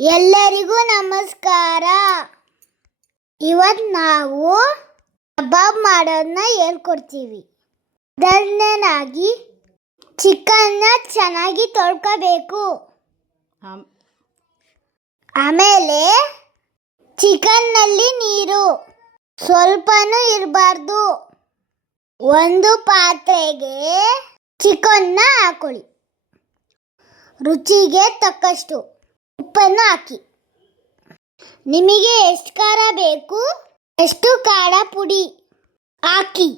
ಎಲ್ಲರಿಗೂ ನಮಸ್ಕಾರ. ಇವತ್ತು ನಾವು ಕಬಾಬ್ ಮಾಡೋದನ್ನ ಹೇಳ್ಕೊಡ್ತೀವಿ. ಮೊದಲನೇದಾಗಿ ಚಿಕನ್ನ ಚೆನ್ನಾಗಿ ತೊಳ್ಕೋಬೇಕು. ಆಮೇಲೆ ಚಿಕನ್ನಲ್ಲಿ ನೀರು ಸ್ವಲ್ಪನೂ ಇರಬಾರ್ದು. ಒಂದು ಪಾತ್ರೆಗೆ ಚಿಕನ್ನ ಹಾಕೊಳ್ಳಿ. ರುಚಿಗೆ ತಕ್ಕಷ್ಟು ಉಪ್ಪನ್ನು ಹಾಕಿ. ನಿಮಗೆ ಎಷ್ಟು ಖಾರ ಬೇಕು ಎಷ್ಟು ಖಾರ ಪುಡಿ ಹಾಕಿ.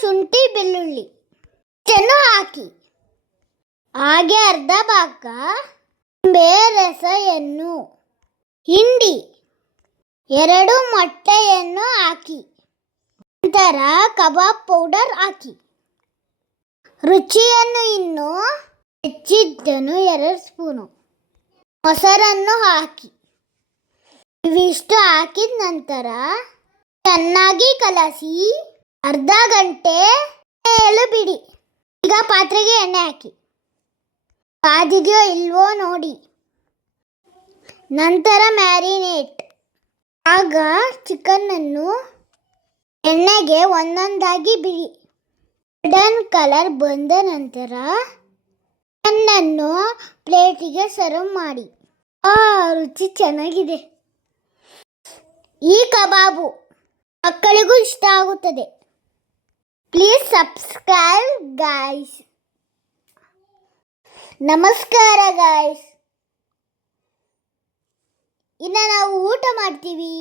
ಶುಂಠಿ ಬೆಳ್ಳುಳ್ಳಿ ಚೆನ್ನು ಹಾಕಿ. ಹಾಗೆ ಅರ್ಧ ಭಾಗ ನಿಂಬೆ ರಸವನ್ನು ಹಿಂಡಿ 2 ಮೊಟ್ಟೆಯನ್ನು ಹಾಕಿ. ನಂತರ ಕಬಾಬ್ ಪೌಡರ್ ಹಾಕಿ. ರುಚಿಯನ್ನು ಇನ್ನೂ ಹೆಚ್ಚಿದ್ದನ್ನು 2 ಸ್ಪೂನು ಮೊಸರನ್ನು ಹಾಕಿ. ಇವಿಷ್ಟು ಹಾಕಿದ ನಂತರ ಚೆನ್ನಾಗಿ ಕಲಸಿ ಅರ್ಧ ಗಂಟೆ ಬಿಡಿ. ಈಗ ಪಾತ್ರೆಗೆ ಎಣ್ಣೆ ಹಾಕಿ. ಕಾದಿದೆಯೋ ಇಲ್ವೋ ನೋಡಿ. ನಂತರ ಮ್ಯಾರಿನೇಟ್. ಆಗ ಚಿಕನ್ನನ್ನು ಎಣ್ಣೆಗೆ ಒಂದೊಂದಾಗಿ ಬಿಡಿ. ಗೋಲ್ಡನ್ ಕಲರ್ ಬಂದ ನಂತರ ಚಿಕನ್ನನ್ನು ಪ್ಲೇಟಿಗೆ ಸರ್ವ್ ಮಾಡಿ. ರುಚಿ ಚೆನ್ನಾಗಿದೆ. ಈ ಕಬಾಬು ಮಕ್ಕಳಿಗೂ ಇಷ್ಟ ಆಗುತ್ತದೆ. Please subscribe guys. ನಮಸ್ಕಾರ ಗಾಯ್ಸ್. ಇನ್ನು ನಾವು ಊಟ ಮಾಡ್ತೀವಿ.